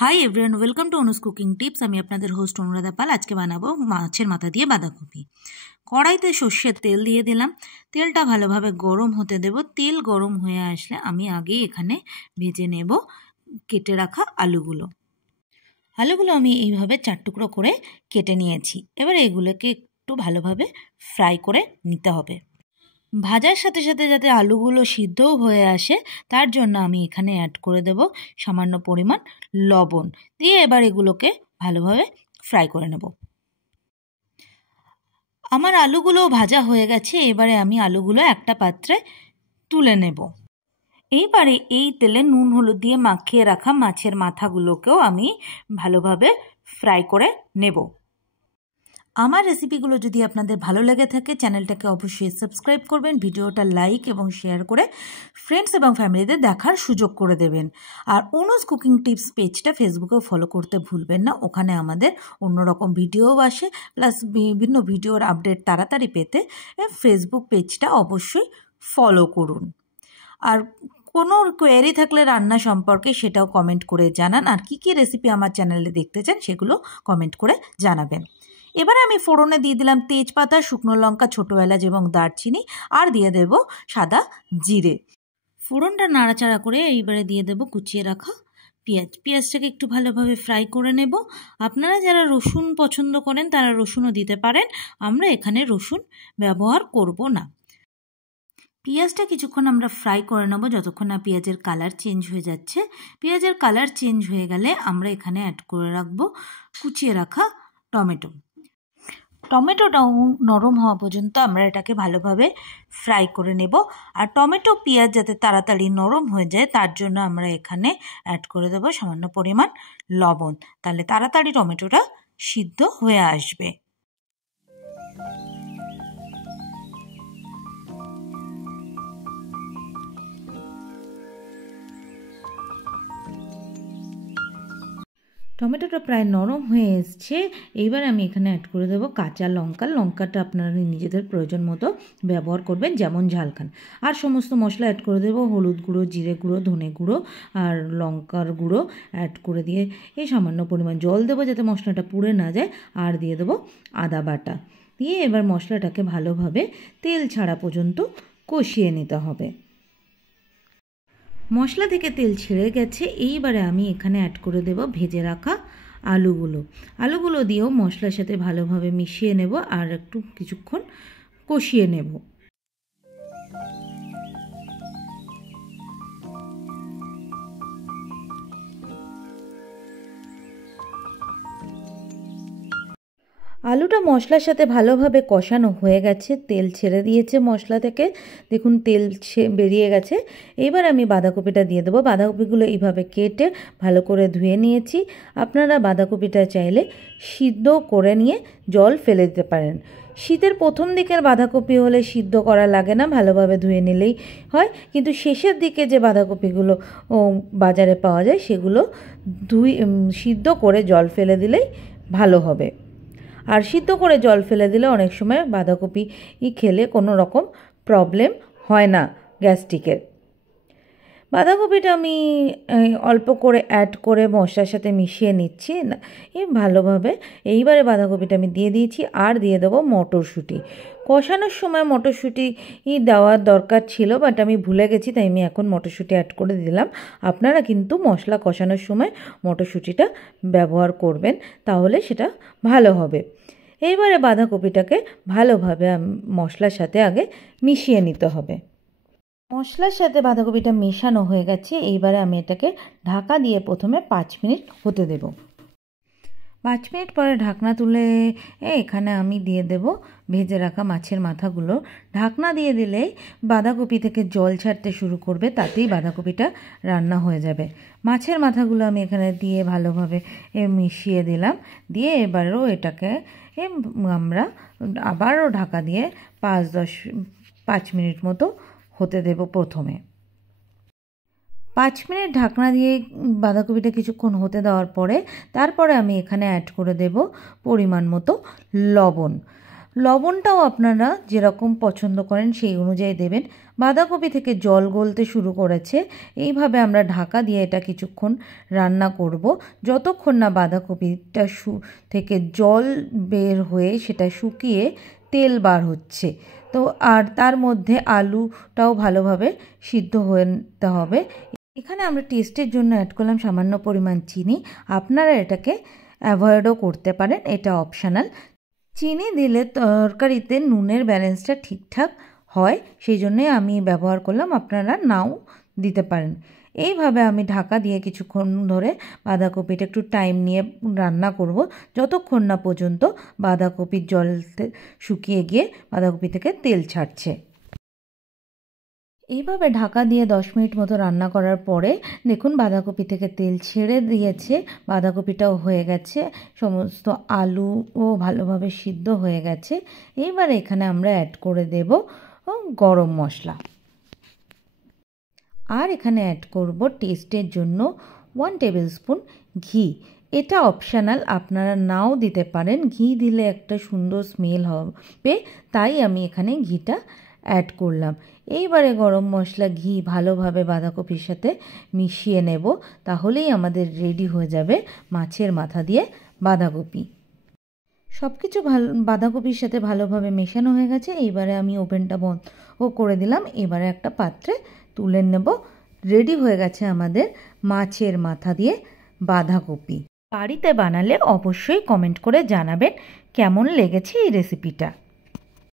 High everyone, welcome to Anu's cooking tips. আমি আপনাদের host Anuradha পাল। আজকে বানাবো মাছের মাথা দিয়ে বাঁধাকপি। কড়াইতে সর্ষের তেল দিয়ে দিলাম। তেলটা ভালোভাবে গরম হতে দেব। তেল গরম হয়ে আসলে আমি আগেই এখানে ভেজে নেব কেটে রাখা আলুগুলো। আলুগুলো আমি এইভাবে 4 টুকরো করে কেটে নিয়েছি। এবার এগুলোকে একটু ভালোভাবে ফ্রাই করে নিতে হবে। ভাজার সাথে সাথে যাতে আলুগুলো সিদ্ধও হয়ে আসে তার জন্য আমি এখানে অ্যাড করে দেব সামান্য পরিমাণ লবণ দিয়ে এবার এগুলোকে ভালোভাবে ফ্রাই করে নেব। আমার আলুগুলো ভাজা হয়ে গেছে। এবারে আমি আলুগুলো একটা পাত্রে তুলে নেব। এইবারে এই তেলে নুন হলুদ দিয়ে মাখিয়ে রাখা মাছের মাথাগুলোকেও আমি ভালোভাবে ফ্রাই করে নেব। আমার রেসিপিগুলো যদি আপনাদের ভালো লেগে থাকে চ্যানেলটাকে অবশ্যই সাবস্ক্রাইব করবেন, ভিডিওটা লাইক এবং শেয়ার করে ফ্রেন্ডস এবং ফ্যামিলিদের দেখার সুযোগ করে দেবেন। আর অনুজ কুকিং টিপস পেজটা ফেসবুকেও ফলো করতে ভুলবেন না। ওখানে আমাদের অন্যরকম ভিডিওও আসে, প্লাস বিভিন্ন ভিডিওর আপডেট তাড়াতাড়ি পেতে ফেসবুক পেজটা অবশ্যই ফলো করুন। আর কোনো কোয়েরি থাকলে রান্না সম্পর্কে সেটাও কমেন্ট করে জানান। আর কী কী রেসিপি আমার চ্যানেলে দেখতে চান সেগুলো কমেন্ট করে জানাবেন। এবারে আমি ফোড়নে দিয়ে দিলাম তেজপাতা, শুকনো লঙ্কা, ছোটো এলাচ এবং দারচিনি, আর দিয়ে দেব সাদা জিরে। ফোড়নটা নাড়াচাড়া করে এইবারে দিয়ে দেব কুচিয়ে রাখা পেঁয়াজটাকে একটু ভালোভাবে ফ্রাই করে নেব। আপনারা যারা রসুন পছন্দ করেন তারা রসুনও দিতে পারেন। আমরা এখানে রসুন ব্যবহার করব না। পেঁয়াজটা কিছুক্ষণ আমরা ফ্রাই করে নেব যতক্ষণ না পেঁয়াজের কালার চেঞ্জ হয়ে যাচ্ছে। পেঁয়াজের কালার চেঞ্জ হয়ে গেলে আমরা এখানে অ্যাড করে রাখবো কুচিয়ে রাখা টমেটোটাও নরম হওয়া পর্যন্ত আমরা এটাকে ভালোভাবে ফ্রাই করে নেব। আর টমেটো পেঁয়াজ যাতে তাড়াতাড়ি নরম হয়ে যায় তার জন্য আমরা এখানে অ্যাড করে দেবো সামান্য পরিমাণ লবণ। তাহলে তাড়াতাড়ি টমেটোটা সিদ্ধ হয়ে আসবে। টমেটোটা প্রায় নরম হয়ে এসছে। এইবার আমি এখানে অ্যাড করে দেবো কাঁচা লঙ্কাটা আপনারা নিজেদের প্রয়োজন মতো ব্যবহার করবেন, যেমন ঝাল খান। আর সমস্ত মশলা অ্যাড করে দেবো, হলুদ গুঁড়ো, জিরে গুঁড়ো, ধনে গুঁড়ো আর লঙ্কার গুঁড়ো অ্যাড করে দিয়ে এই সামান্য পরিমাণ জল দেবো যাতে মশলাটা পুড়ে না যায়। আর দিয়ে দেবো আদা বাটা দিয়ে এবার মশলাটাকে ভালোভাবে তেল ছাড়া পর্যন্ত কষিয়ে নিতে হবে। মশলা থেকে তেল ছেড়ে গেছে। এইবারে আমি এখানে অ্যাড করে দেব ভেজে রাখা আলুগুলো দিয়েও মশলার সাথে ভালোভাবে মিশিয়ে নেব আর একটু কিছুক্ষণ কষিয়ে নেব। আলুটা মশলার সাথে ভালোভাবে কষানো হয়ে গেছে, তেল ছেড়ে দিয়েছে মশলা থেকে, দেখুন তেল বেরিয়ে গেছে। এবার আমি বাঁধাকপিটা দিয়ে দেবো। বাঁধাকপিগুলো এইভাবে কেটে ভালো করে ধুয়ে নিয়েছি। আপনারা বাঁধাকপিটা চাইলে সিদ্ধ করে নিয়ে জল ফেলে দিতে পারেন। শীতের প্রথম দিকের বাঁধাকপি হলে সিদ্ধ করা লাগে না, ভালোভাবে ধুয়ে নিলেই হয়। কিন্তু শেষের দিকে যে বাঁধাকপিগুলো বাজারে পাওয়া যায় সেগুলো সিদ্ধ করে জল ফেলে দিলেই ভালো হবে। আর সিদ্ধ করে জল ফেলে দিলে অনেক সময় বাঁধাকপি খেলে কোনো রকম প্রবলেম হয় না গ্যাস্ট্রিকের। বাঁধাকপিটা আমি অল্প করে অ্যাড করে মশলার সাথে মিশিয়ে নিচ্ছি ভালোভাবে। এইবারে বাঁধাকপিটা আমি দিয়ে দিয়েছি আর দিয়ে দেবো মটরশুঁটি। কষানোর সময় মটরশুঁটি দেওয়ার দরকার ছিল, বাট আমি ভুলে গেছি, তাই আমি এখন মটরশুঁটি অ্যাড করে দিলাম। আপনারা কিন্তু মশলা কষানোর সময় মটরশুঁটিটা ব্যবহার করবেন, তাহলে সেটা ভালো হবে। এইবারে বাঁধাকপিটাকে ভালোভাবে মশলার সাথে আগে মিশিয়ে নিতে হবে। মশলার সাথে বাঁধাকপিটা মেশানো হয়ে গেছে। এইবারে আমি এটাকে ঢাকা দিয়ে প্রথমে 5 মিনিট হতে দেব। 5 মিনিট পরে ঢাকনা তুলে এখানে আমি দিয়ে দেব ভেজে রাখা মাছের মাথাগুলো। ঢাকনা দিয়ে দিলেই বাঁধাকপি থেকে জল ছাড়তে শুরু করবে, তাতেই বাঁধাকপিটা রান্না হয়ে যাবে। মাছের মাথাগুলো আমি এখানে দিয়ে ভালোভাবে মিশিয়ে দিলাম। দিয়ে এবারেও এটাকে আমরা আবারও ঢাকা দিয়ে 5 মিনিট মতো হতে দেব। প্রথমে 5 মিনিট ঢাকনা দিয়ে বাঁধাকপিটা কিছুক্ষণ হতে দেওয়ার পরে তারপরে আমি এখানে অ্যাড করে দেব পরিমাণ মতো লবণ। লবণটাও আপনারা যেরকম পছন্দ করেন সেই অনুযায়ী দেবেন। বাঁধাকপি থেকে জল গলতে শুরু করেছে, এইভাবে আমরা ঢাকা দিয়ে এটা কিছুক্ষণ রান্না করব, যতক্ষণ না বাঁধাকপিটা থেকে জল বের হয়ে সেটা শুকিয়ে তেল বার হচ্ছে। তো আর তার মধ্যে আলুটাও ভালোভাবে সিদ্ধ হতে হবে। এখানে আমরা টেস্টের জন্য অ্যাড করলাম সামান্য পরিমাণ চিনি। আপনারা এটাকে অ্যাভয়েডও করতে পারেন, এটা অপশনাল। চিনি দিলে তরকারিতে নুনের ব্যালেন্সটা ঠিকঠাক হয়, সেই জন্যই আমি ব্যবহার করলাম, আপনারা নাও দিতে পারেন। এইভাবে আমি ঢাকা দিয়ে কিছুক্ষণ ধরে বাঁধাকপিটা একটু টাইম নিয়ে রান্না করব, যতক্ষণ না পর্যন্ত বাঁধাকপির জল শুকিয়ে গিয়ে বাঁধাকপি থেকে তেল ছাড়ছে। এইভাবে ঢাকা দিয়ে 10 মিনিট মতো রান্না করার পরে দেখুন বাঁধাকপি থেকে তেল ছেড়ে দিয়েছে, বাঁধাকপিটাও হয়ে গেছে, সমস্ত আলুও ভালোভাবে সিদ্ধ হয়ে গেছে। এইবার এখানে আমরা অ্যাড করে দেব গরম মশলা, আর এখানে অ্যাড করব টেস্টের জন্য 1 টেবিল স্পুন ঘি। এটা অপশনাল, আপনারা নাও দিতে পারেন, ঘি দিলে একটা সুন্দর স্মেল হবে, তাই আমি এখানে ঘিটা অ্যাড করলাম। এইবারে গরম মশলা ঘি ভালোভাবে বাঁধাকপির সাথে মিশিয়ে নেব, তাহলেই আমাদের রেডি হয়ে যাবে মাছের মাথা দিয়ে বাঁধাকপি। সব কিছু বাঁধাকপির সাথে ভালোভাবে মেশানো হয়ে গেছে। এইবারে আমি ওভেনটা বন্ধ করে দিলাম, এবারে একটা পাত্রে তুলে নেব। রেডি হয়ে গেছে আমাদের মাছের মাথা দিয়ে বাঁধাকপি। বাড়িতে বানালে অবশ্যই কমেন্ট করে জানাবেন কেমন লেগেছে এই রেসিপিটা।